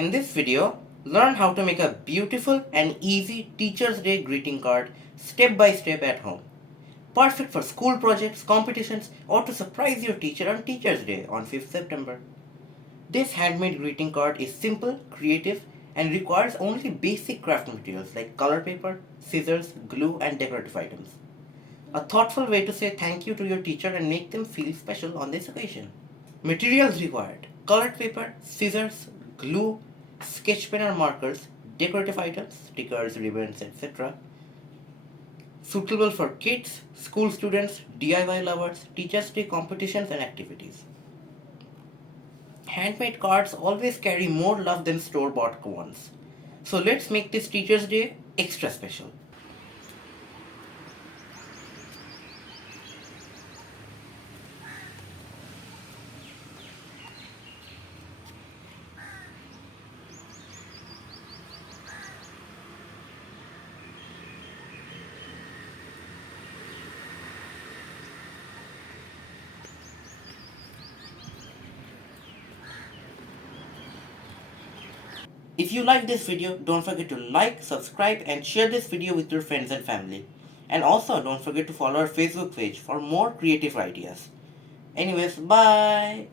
In this video, learn how to make a beautiful and easy Teacher's Day greeting card step by step at home. Perfect for school projects, competitions, or to surprise your teacher on Teacher's Day on 5th September. This handmade greeting card is simple, creative, and requires only basic craft materials like color paper, scissors, glue, and decorative items. A thoughtful way to say thank you to your teacher and make them feel special on this occasion. Materials required: colored paper, scissors, glue, sketch pen or markers, decorative items, stickers, ribbons, etc. Suitable for kids, school students, DIY lovers, Teachers' Day competitions and activities. Handmade cards always carry more love than store-bought ones. So let's make this Teacher's Day extra special. If you like this video, don't forget to like, subscribe and share this video with your friends and family. And also don't forget to follow our Facebook page for more creative ideas. Anyways, bye!